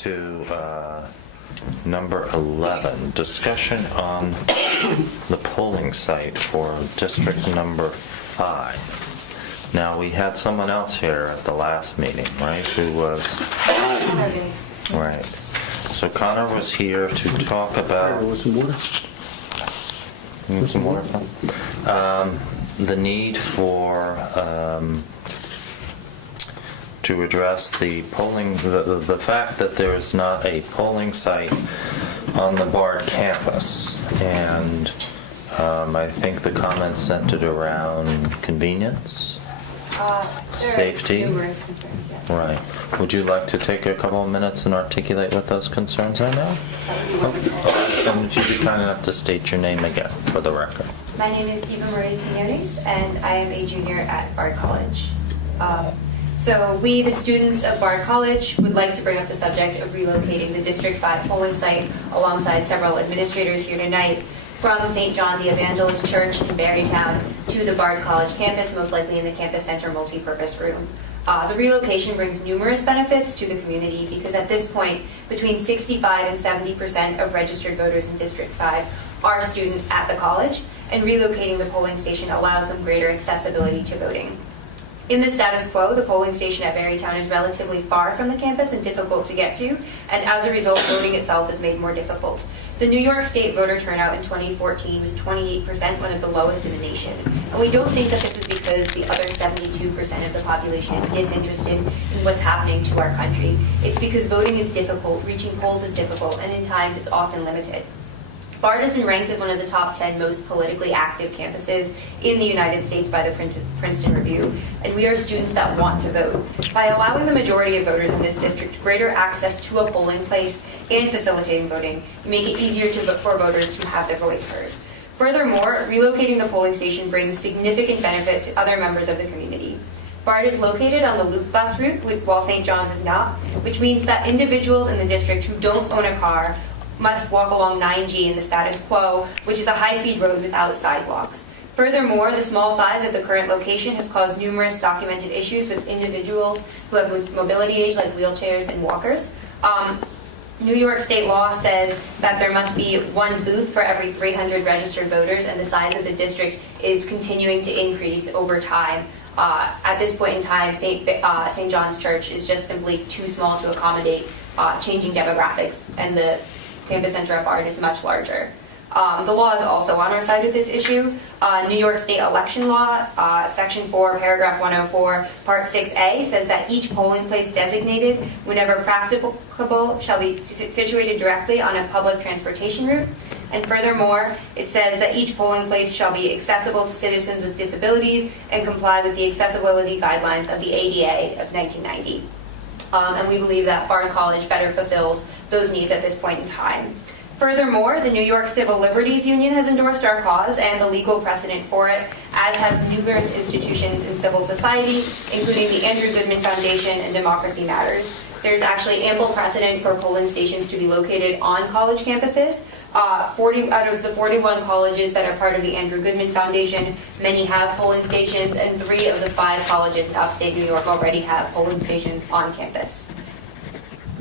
to number 11, discussion on the polling site for district number 5. Now, we had someone else here at the last meeting, right, who was... Right. So Connor was here to talk about... You need some water, Phil? The need for... to address the polling, the fact that there is not a polling site on the Bard campus, and I think the comments centered around convenience, safety. Right. Would you like to take a couple of minutes and articulate what those concerns are now? And if you'd be kind enough to state your name again for the record. My name is Eva Marie Quinones, and I am a junior at Bard College. So we, the students of Bard College, would like to bring up the subject of relocating the District 5 polling site alongside several administrators here tonight from St. John the Evangelist Church in Barrytown to the Bard College campus, most likely in the campus center multi-purpose room. The relocation brings numerous benefits to the community because at this point, between 65 and 70% of registered voters in District 5 are students at the college, and relocating the polling station allows them greater accessibility to voting. In the status quo, the polling station at Barrytown is relatively far from the campus and difficult to get to, and as a result, voting itself is made more difficult. The New York State voter turnout in 2014 was 28%, one of the lowest in the nation. And we don't think that this is because the other 72% of the population is disinterested in what's happening to our country. It's because voting is difficult, reaching polls is difficult, and in times it's often limited. Bard has been ranked as one of the top 10 most politically active campuses in the United States by the Princeton Review, and we are students that want to vote. By allowing the majority of voters in this district greater access to a polling place and facilitating voting, you make it easier for voters to have their voice heard. Furthermore, relocating the polling station brings significant benefit to other members of the community. Bard is located on the loop bus route, while St. John's is not, which means that individuals in the district who don't own a car must walk along 9G in the status quo, which is a high-speed road without sidewalks. Furthermore, the small size of the current location has caused numerous documented issues with individuals who have mobility aids like wheelchairs and walkers. New York state law says that there must be one booth for every 300 registered voters, and the size of the district is continuing to increase over time. At this point in time, St. John's Church is just simply too small to accommodate changing demographics, and the campus center at Bard is much larger. The law is also on our side with this issue. New York State election law, Section 4, Paragraph 104, Part 6A says that each polling place designated, whenever practicable, shall be situated directly on a public transportation route. And furthermore, it says that each polling place shall be accessible to citizens with disabilities and comply with the accessibility guidelines of the ADA of 1990. And we believe that Bard College better fulfills those needs at this point in time. Furthermore, the New York Civil Liberties Union has endorsed our cause and the legal precedent for it, as have numerous institutions in civil society, including the Andrew Goodman Foundation and Democracy Matters. There's actually ample precedent for polling stations to be located on college campuses. 40 out of the 41 colleges that are part of the Andrew Goodman Foundation, many have polling stations, and 3 of the 5 colleges in upstate New York already have polling stations on campus.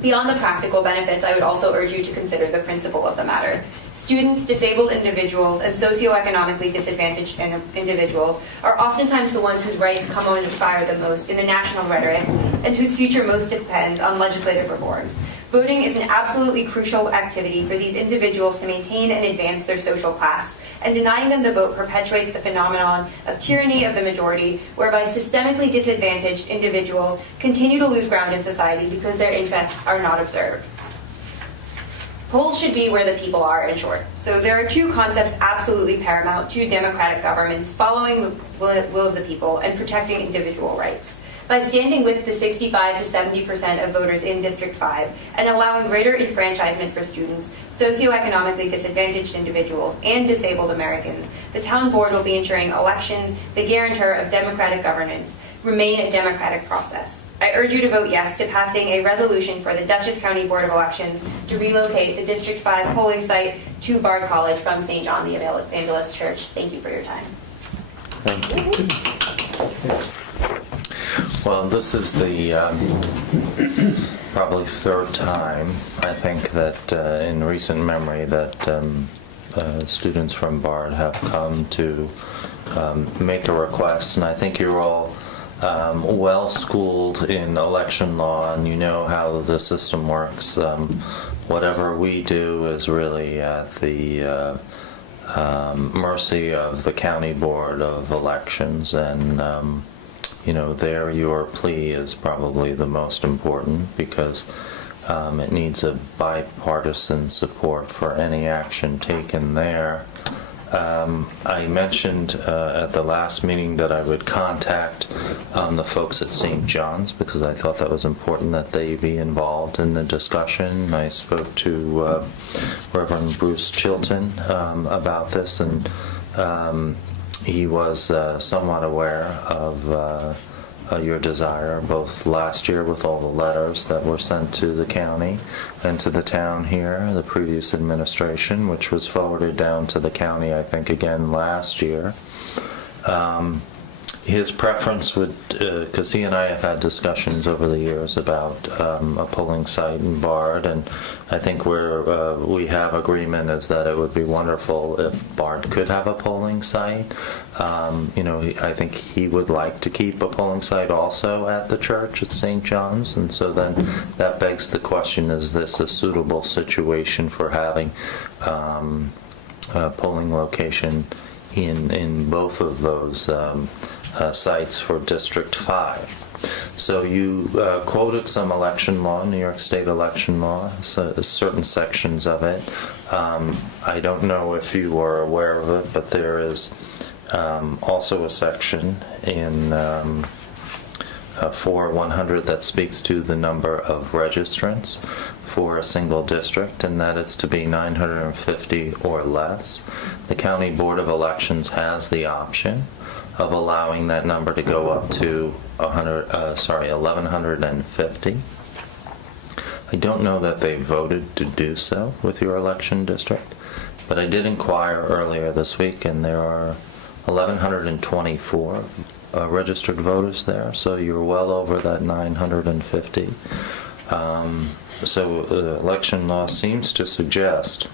Beyond the practical benefits, I would also urge you to consider the principle of the matter. Students, disabled individuals, and socioeconomically disadvantaged individuals are oftentimes the ones whose rights come under fire the most in the national rhetoric and whose future most depends on legislative reforms. Voting is an absolutely crucial activity for these individuals to maintain and advance their social class, and denying them the vote perpetuates the phenomenon of tyranny of the majority, whereby systemically disadvantaged individuals continue to lose ground in society because their interests are not observed. Polls should be where the people are, in short. So there are 2 concepts absolutely paramount to democratic governments: following the will of the people and protecting individual rights. By standing with the 65 to 70% of voters in District 5 and allowing greater enfranchisement for students, socioeconomically disadvantaged individuals, and disabled Americans, the town board will be ensuring elections, the guarantor of democratic governance, remain a democratic process. I urge you to vote yes to passing a resolution for the Dutchess County Board of Elections to relocate the District 5 polling site to Bard College from St. John the Evangelist Church. Thank you for your time. Thank you. Well, this is the probably third time, I think, that in recent memory that students from Bard have come to make a request, and I think you're all well schooled in election law, and you know how the system works. Whatever we do is really at the mercy of the County Board of Elections, and there your plea is probably the most important, because it needs a bipartisan support for any action taken there. I mentioned at the last meeting that I would contact the folks at St. John's, because I thought that was important that they be involved in the discussion. I spoke to Reverend Bruce Chilton about this, and he was somewhat aware of your desire, both last year with all the letters that were sent to the county and to the town here, the previous administration, which was forwarded down to the county, I think, again last year. His preference would, because he and I have had discussions over the years about a polling site in Bard, and I think where we have agreement is that it would be wonderful if Bard could have a polling site. I think he would like to keep a polling site also at the church at St. John's, and so then that begs the question, is this a suitable situation for having a polling location in both of those sites for District 5. So you quoted some election law, New York State election law, so certain sections of it. I don't know if you are aware of it, but there is also a section in 4100 that speaks to the number of registrants for a single district, and that is to be 950 or less. The County Board of Elections has the option of allowing that number to go up to 1150. I don't know that they voted to do so with your election district, but I did inquire earlier this week, and there are 1124 registered voters there, so you're well over that 950. So election law seems to suggest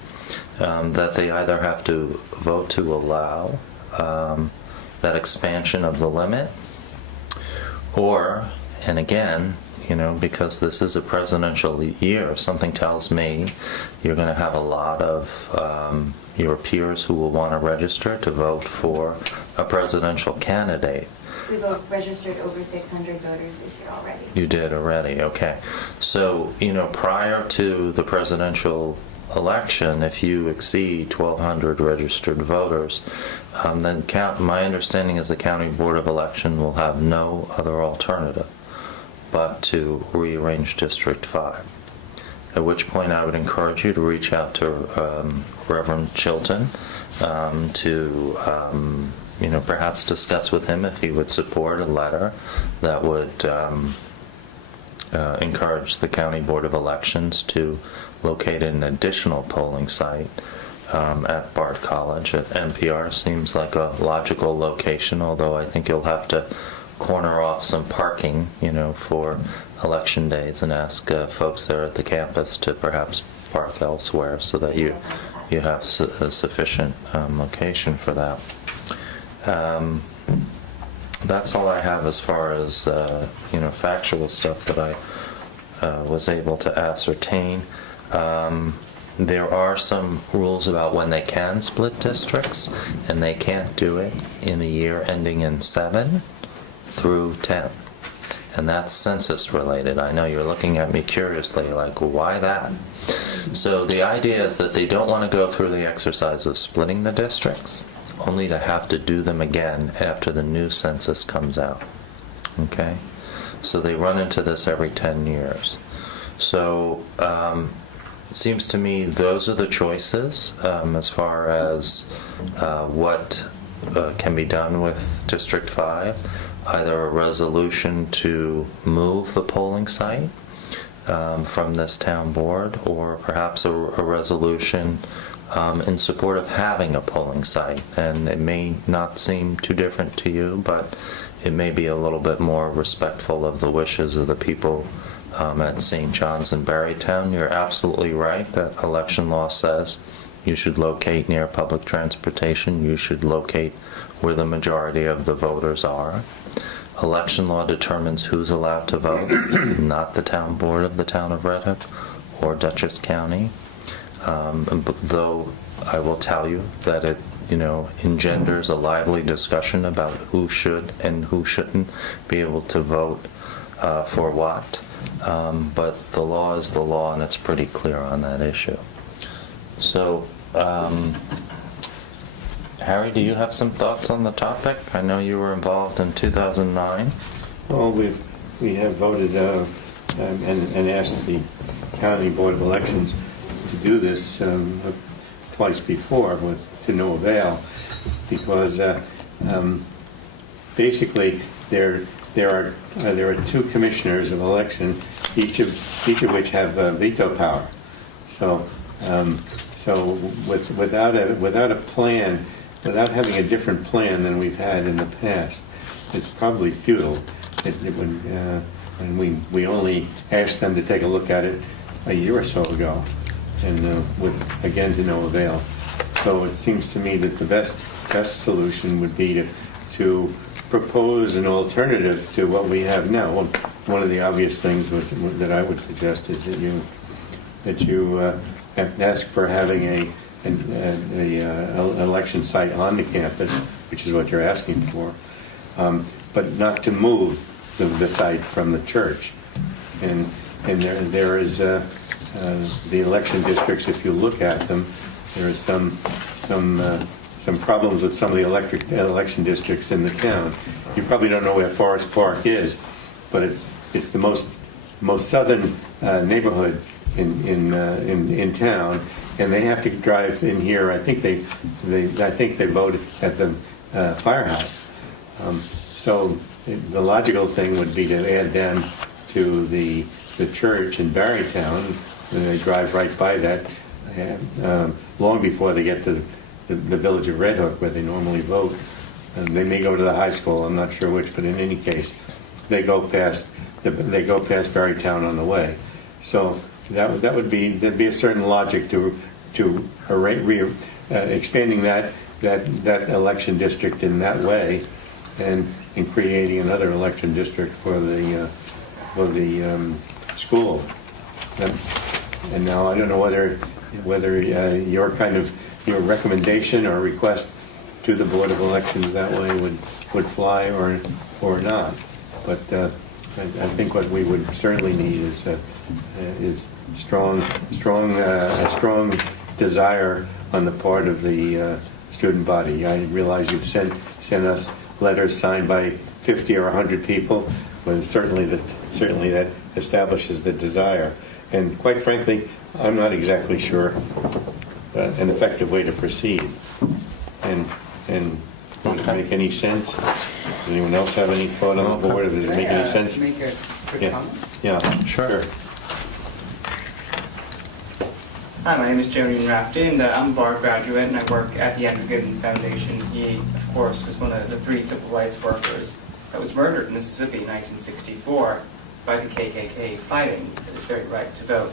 that they either have to vote to allow that expansion of the limit, or, and again, because this is a presidential year, something tells me you're going to have a lot of your peers who will want to register to vote for a presidential candidate. We've registered over 600 voters this year already. You did already, okay. So, prior to the presidential election, if you exceed 1,200 registered voters, then my understanding is the County Board of Election will have no other alternative but to rearrange District 5. At which point I would encourage you to reach out to Reverend Chilton to perhaps discuss with him if he would support a letter that would encourage the County Board of Elections to locate an additional polling site at Bard College. At NPR seems like a logical location, although I think you'll have to corner off some parking, for election days, and ask folks there at the campus to perhaps park elsewhere so that you have a sufficient location for that. That's all I have as far as factual stuff that I was able to ascertain. There are some rules about when they can split districts, and they can't do it in a year ending in 7 through 10. And that's census related. I know you're looking at me curiously like, why that? So the idea is that they don't want to go through the exercise of splitting the districts, only to have to do them again after the new census comes out. Okay? So they run into this every 10 years. So it seems to me those are the choices as far as what can be done with District 5. Either a resolution to move the polling site from this town board, or perhaps a resolution in support of having a polling site. And it may not seem too different to you, but it may be a little bit more respectful of the wishes of the people at St. John's in Barrytown. You're absolutely right that election law says you should locate near public transportation. You should locate where the majority of the voters are. Election law determines who's allowed to vote, not the town board of the town of Red Hook or Dutchess County. Though I will tell you that it, engenders a lively discussion about who should and who shouldn't be able to vote for what. But the law is the law, and it's pretty clear on that issue. So, Harry, do you have some thoughts on the topic? I know you were involved in 2009. Well, we have voted and asked the County Board of Elections to do this twice before, to no avail, because basically there are two commissioners of election, each of which have veto power. So without a plan, without having a different plan than we've had in the past, it's probably futile. And we only asked them to take a look at it a year or so ago, and again to no avail. So it seems to me that the best solution would be to propose an alternative to what we have now. One of the obvious things that I would suggest is that you ask for having an election site on the campus, which is what you're asking for, but not to move the site from the church. And there is the election districts. If you look at them, there are some problems with some of the election districts in the town. You probably don't know where Forest Park is, but it's the most southern neighborhood in town, and they have to drive in here. I think they voted at the firehouse. So the logical thing would be to add them to the church in Barrytown. And they drive right by that long before they get to the village of Red Hook, where they normally vote. And they may go to the high school. I'm not sure which, but in any case, they go past Barrytown on the way. So there'd be a certain logic to expanding that election district in that way, and creating another election district for the school. And now I don't know whether your recommendation or request to the Board of Elections that way would fly or not. But I think what we would certainly need is a strong desire on the part of the student body. I realize you've sent us letters signed by 50 or 100 people, but certainly that establishes the desire. And quite frankly, I'm not exactly sure an effective way to proceed. And does it make any sense? Does anyone else have any thought on the board? Does it make any sense? Make a quick comment? Yeah, Sure. Hi, my name is Jonian Rafty, and I'm a bar graduate, and I work at the Andrew Goodman Foundation. He, of course, was one of the 3 civil rights workers that was murdered in Mississippi in 1964 by the KKK fighting for his very right to vote.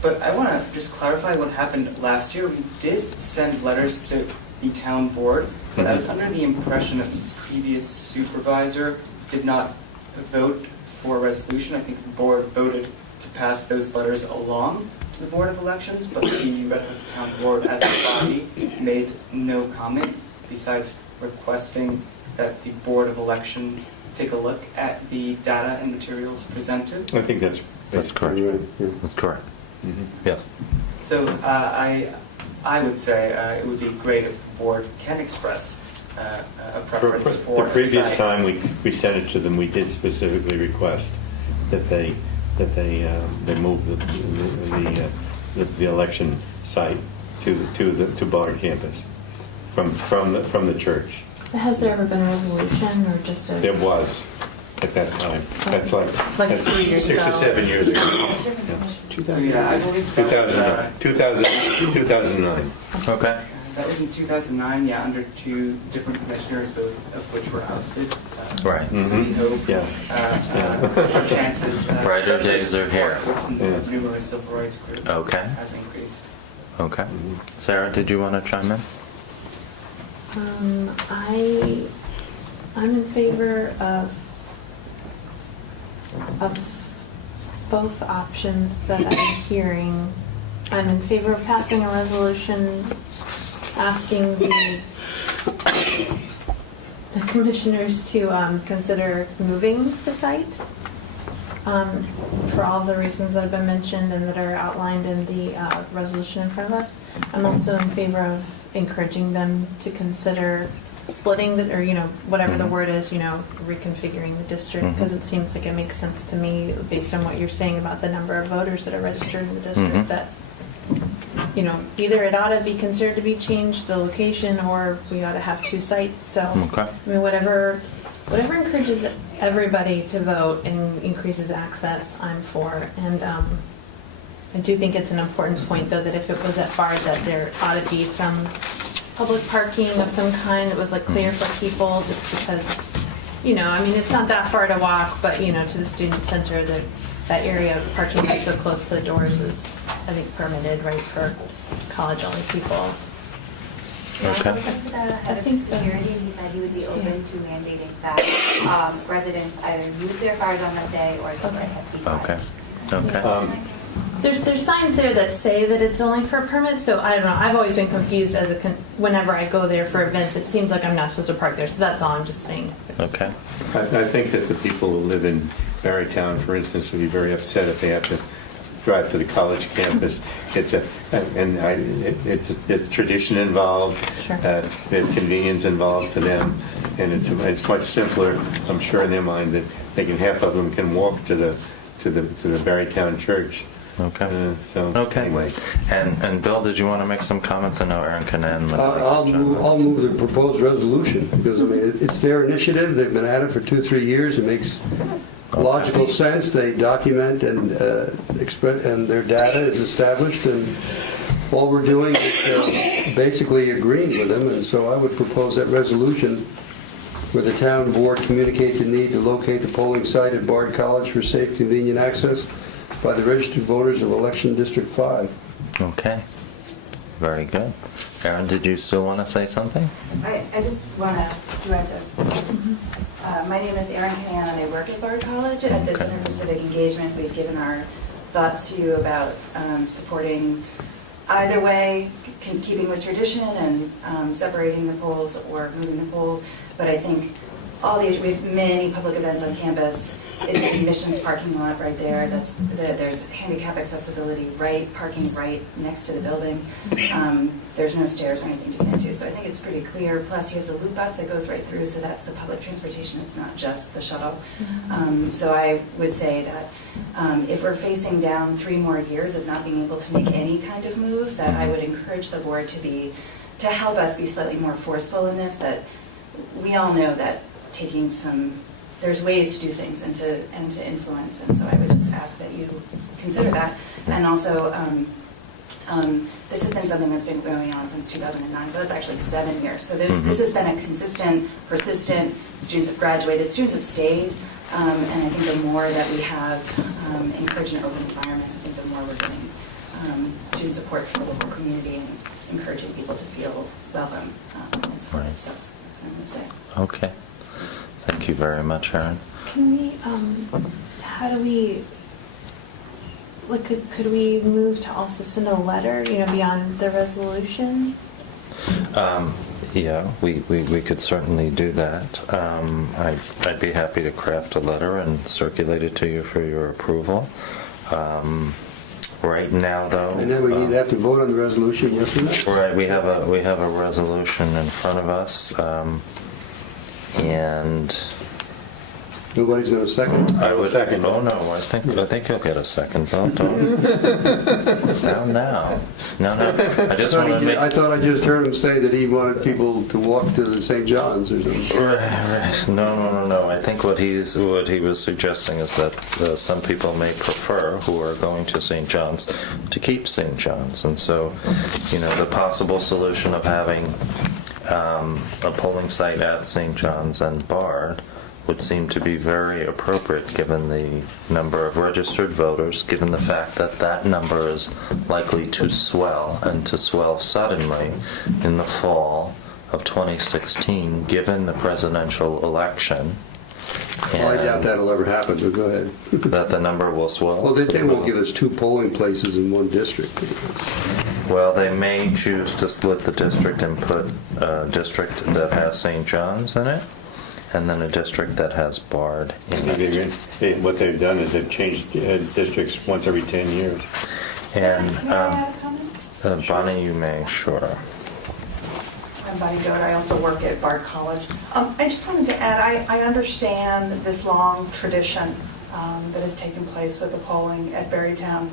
But I want to just clarify what happened last year. We did send letters to the town board, but I was under the impression that the previous supervisor did not vote for a resolution. I think the board voted to pass those letters along to the Board of Elections, but the Red Hook Town Board as a body made no comment besides requesting that the Board of Elections take a look at the data and materials presented. I think that's correct. right. That's correct. Mm-hmm. Yes. So I would say it would be great if the board can express a preference for the previous a site. time we sent it to them, we did specifically request that they move the election site to Bard campus from the church. Has there ever been a resolution or just a... There was at that time. That's Like that's 3 years 6 or ago. 7 years ago. So yeah, I believe that was, 2009. Okay. That was in 2009, yeah, under 2 different commissioners, both of which were ousted. Right. So we hope Yeah. our chances, Brighter especially days are here. with Yeah. numerous civil rights groups, Okay. has increased. Okay. Sarah, did you want to chime in? I'm in favor of both options that I'm hearing. I'm in favor of passing a resolution asking the commissioners to consider moving the site for all the reasons that have been mentioned and that are outlined in the resolution in front of us. I'm also in favor of encouraging them to consider splitting the, or whatever the word is, reconfiguring the district, because it seems like it makes sense to me based on what you're saying about the number of voters that are registered in the district that either it ought to be considered to be changed, the location, or we ought to have 2 sites. So Okay. I mean, whatever encourages everybody to vote and increases access, I'm for. And I do think it's an important point, though, that if it was at bars, that there ought to be some public parking of some kind that was like clear for people, just because, I mean, it's not that far to walk, but to the student center, that area of parking that's so close to the doors is, I think, permitted, right, for college-only people. Okay. To the head I of think so. security, he said he would be open to mandating that residents either use their cars on that day or they have to be Okay. Okay. There's signs there that say that it's only for permits, so I don't know. I've always been confused as whenever I go there for events, it seems like I'm not supposed to park there, so that's all I'm just saying. Okay. I think that the people who live in Barrytown, for instance, would be very upset if they have to drive to the college campus. It's tradition involved. Sure. There's convenience involved for them, and it's much simpler, I'm sure, in their mind that half of them can walk to the Barrytown church. Okay. So Okay. anyway. And Bill, did you want to make some comments? I know Aaron can end. I'll move the proposed resolution, because, I mean, it's their initiative. They've been at it for 2-3 years. It makes logical sense. They document and their data is established, and all we're doing is basically agreeing with them. And so I would propose that resolution where the town board communicate the need to locate the polling site at Bard College for safe, convenient access by the registered voters of Election District 5. Okay. Very good. Aaron, did you still want to say something? I just want to direct my name is Erin Cannon, and I work at Bard College. At the Center for Civic Engagement, we've given our thoughts to you about supporting either way, keeping with tradition and separating the polls or moving the poll. But I think we have many public events on campus. It's the admissions parking lot right there. There's handicap accessibility, parking right next to the building. There's no stairs or anything to get into, so I think it's pretty clear. Plus, you have the loop bus that goes right through, so that's the public transportation. It's not just the shuttle. So I would say that if we're facing down 3 more years of not being able to make any kind of move, that I would encourage the board to help us be slightly more forceful in this. That we all know that there's ways to do things and to influence, and so I would just ask that you consider that. And also, this has been something that's been going on since 2009, so that's actually 7 years. So this has been a consistent, persistent. Students have graduated, students have stayed, and I think the more that we have encouraged an open environment, I think the more we're getting student support from the local community and encouraging people to feel welcome and supported. Right. So that's what I'm going to say. Okay. Thank you very much, Aaron. Can we, how do we, could we move to also send a letter, beyond the resolution? Yeah, we could certainly do that. I'd be happy to craft a letter and circulate it to you for your approval. Right now, though. And then we'd have to vote on the resolution, yes or no? Right, we have a resolution in front of us, and Nobody's going to second? I would second. Oh no, I think you'll get a second. Don't. Now. No. I just want to make. I thought I just heard him say that he wanted people to walk to the St. John's or something. Right. No. I think what he was suggesting is that some people may prefer, who are going to St. John's, to keep St. John's, and so, the possible solution of having a polling site at St. John's and Bard would seem to be very appropriate given the number of registered voters, given the fact that that number is likely to swell, and to swell suddenly in the fall of 2016, given the presidential election. Well, I doubt that'll ever happen, but go ahead. That the number will swell? Well, they won't give us 2 polling places in one district. Well, they may choose to split the district and put a district that has St. John's in it, and then a district that has Bard in it. What they've done is they've changed districts once every 10 years. And May I add a comment? Bonnie, you may, sure. I'm Bonnie Dodd. I also work at Bard College. I just wanted to add, I understand this long tradition that has taken place with the polling at Berrytown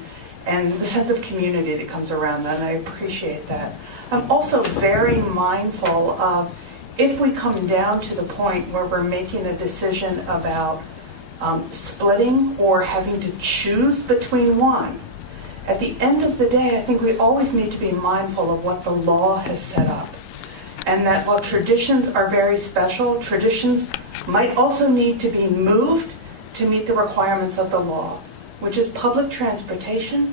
and the sense of community that comes around that, and I appreciate that. I'm also very mindful of if we come down to the point where we're making a decision about splitting or having to choose between one, at the end of the day, I think we always need to be mindful of what the law has set up. And that while traditions are very special, traditions might also need to be moved to meet the requirements of the law, which is public transportation,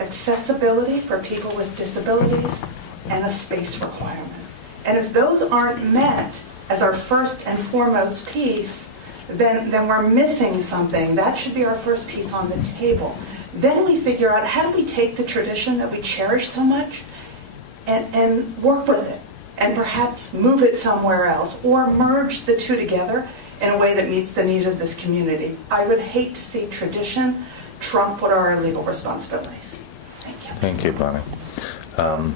accessibility for people with disabilities, and a space requirement. And if those aren't met as our first and foremost piece, then we're missing something. That should be our first piece on the table. Then we figure out how do we take the tradition that we cherish so much and work with it, and perhaps move it somewhere else, or merge the two together in a way that meets the needs of this community. I would hate to see tradition trump what are our legal responsibilities. Thank you. Thank you, Bonnie.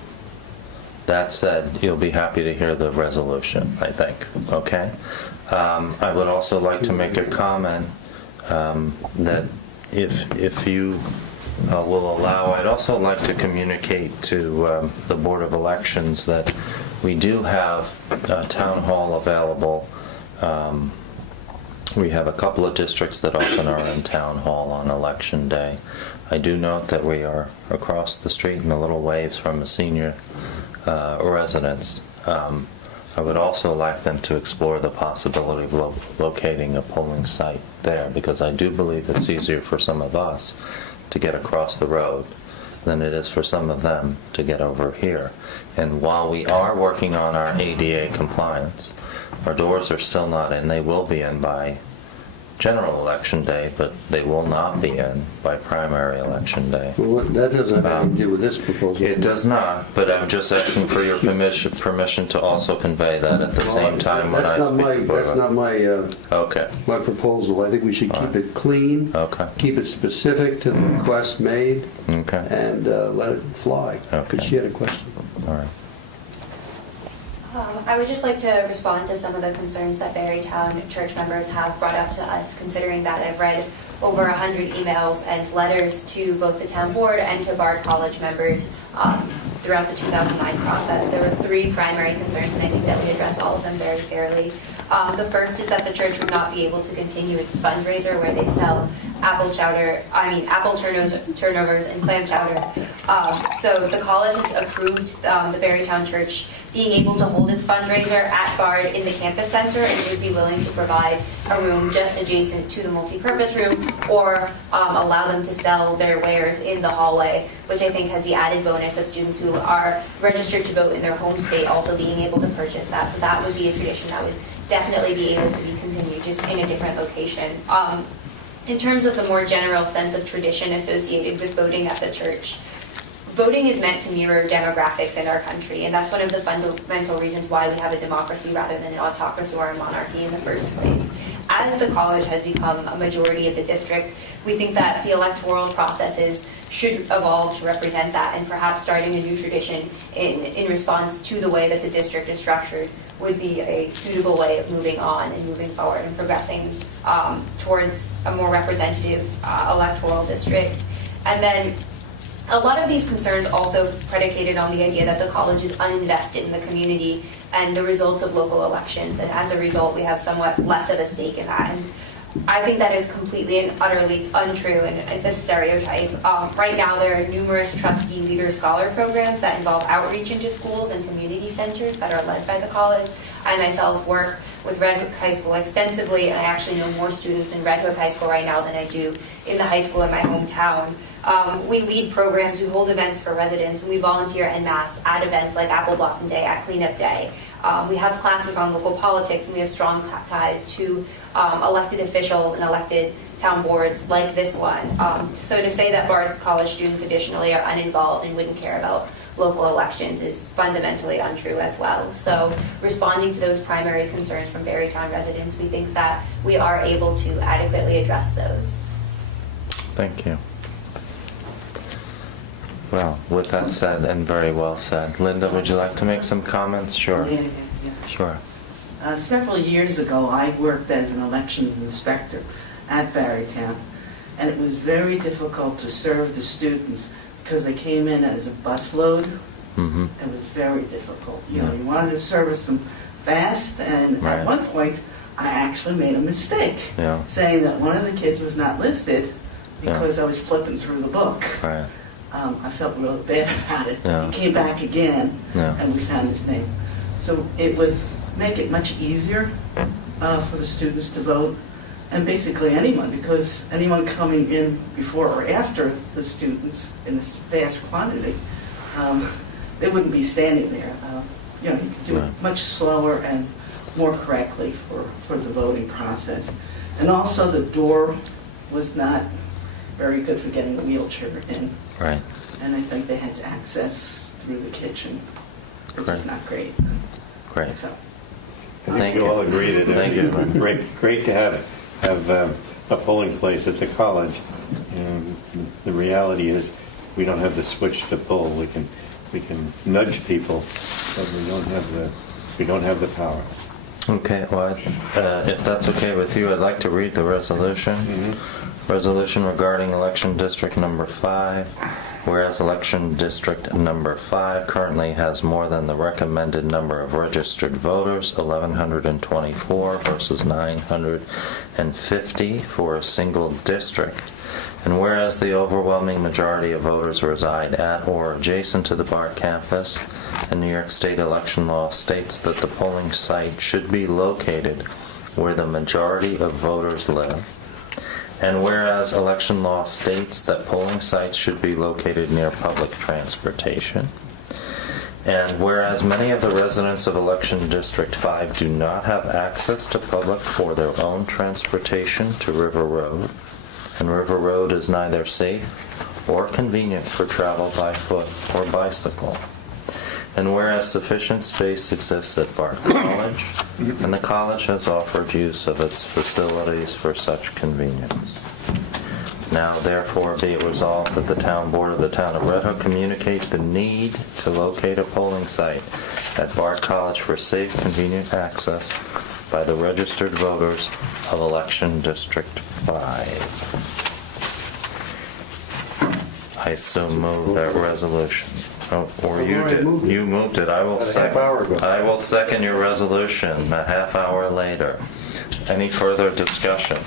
That said, you'll be happy to hear the resolution, I think, okay? I would also like to make a comment that if you will allow, I'd also like to communicate to the Board of Elections that we do have a town hall available. We have a couple of districts that often are in town hall on election day. I do note that we are across the street and a little ways from a senior residence. I would also like them to explore the possibility of locating a polling site there, because I do believe it's easier for some of us to get across the road than it is for some of them to get over here. And while we are working on our ADA compliance, our doors are still not in. They will be in by general election day, but they will not be in by primary election day. Well, that doesn't have anything to do with this proposal. It does not, but I'm just asking for your permission to also convey that at the same time when I speak. That's not my Okay. my proposal. I think we should keep it clean, Okay. keep it specific to the request made, Okay. and let it fly. Okay. Because she had a question. All right. I would just like to respond to some of the concerns that Berrytown church members have brought up to us, considering that I've read over 100 emails and letters to both the town board and to Bard College members throughout the 2009 process. There were 3 primary concerns, and I think that we addressed all of them very fairly. The first is that the church would not be able to continue its fundraiser where they sell apple turnovers and clam chowder. So the college has approved the Berrytown church being able to hold its fundraiser at Bard in the campus center, and we would be willing to provide a room just adjacent to the multi-purpose room, or allow them to sell their wares in the hallway, which I think has the added bonus of students who are registered to vote in their home state also being able to purchase that. So that would be a tradition that would definitely be able to be continued, just in a different location. In terms of the more general sense of tradition associated with voting at the church, voting is meant to mirror demographics in our country, and that's one of the fundamental reasons why we have a democracy rather than an autocracy or a monarchy in the first place. As the college has become a majority of the district, we think that the electoral processes should evolve to represent that, and perhaps starting a new tradition in response to the way that the district is structured would be a suitable way of moving on and moving forward and progressing towards a more representative electoral district. And then a lot of these concerns also predicated on the idea that the college is uninvested in the community and the results of local elections, and as a result we have somewhat less of a stake in that. And I think that is completely and utterly untrue and a stereotype. Right now there are numerous trustee leader scholar programs that involve outreach into schools and community centers that are led by the college. I myself work with Red Hook High School extensively, and I actually know more students in Red Hook High School right now than I do in the high school in my hometown. We lead programs, we hold events for residents, and we volunteer en masse at events like Apple Blossom Day, at Cleanup Day. We have classes on local politics, and we have strong ties to elected officials and elected town boards like this one. So to say that Bard College students additionally are uninvolved and wouldn't care about local elections is fundamentally untrue as well. So responding to those primary concerns from Barrytown residents, we think that we are able to adequately address those. Thank you. Well, with that said, and very well said, Linda, would you like to make some comments? Sure. Yeah. Sure. Several years ago, I worked as an elections inspector at Barrytown, and it was very difficult to serve the students because they came in as a busload. Mm-hmm. It was very difficult. You Yeah. know, you wanted to service them fast, and Right. at one point, I actually made a mistake, Yeah. saying that one of the kids was not listed Yeah. because I was flipping through the book. Right. I felt really bad about it. Yeah. He came back again, Yeah. and we found his name. So it would make it much easier for the students to vote, and basically anyone, because anyone coming in before or after the students in this vast quantity, they wouldn't be standing there. You know, you could do Right. it much slower and more correctly for the voting process. And also the door was not very good for getting a wheelchair in. Right. And I think they had to access through the kitchen, which is Great. not great. Great. So, I think Thank we you. all agree that Thank it'd you. be great to have a polling place at the college. And the reality is, we don't have the switch to pull. We can nudge people, but we don't have the power. Okay, well, if that's okay with you, I'd like to read the resolution. Resolution regarding election district number 5. Whereas election district number 5 currently has more than the recommended number of registered voters, 1,124 versus 950 for a single district. And whereas the overwhelming majority of voters reside at or adjacent to the Bard campus, and New York State election law states that the polling site should be located where the majority of voters live. And whereas election law states that polling sites should be located near public transportation. And whereas many of the residents of Election District 5 do not have access to public or their own transportation to River Road, and River Road is neither safe or convenient for travel by foot or bicycle. And whereas sufficient space exists at Bard College, and the college has offered use of its facilities for such convenience. Now therefore be it resolved that the town board of the town of Red Hook communicate the need to locate a polling site at Bard College for safe, convenient access by the registered voters of Election District 5. I so move that resolution. Oh, or you I've already did. moved it. You moved it. I will About a half hour ago. I will second your resolution a half hour later. Any further discussion?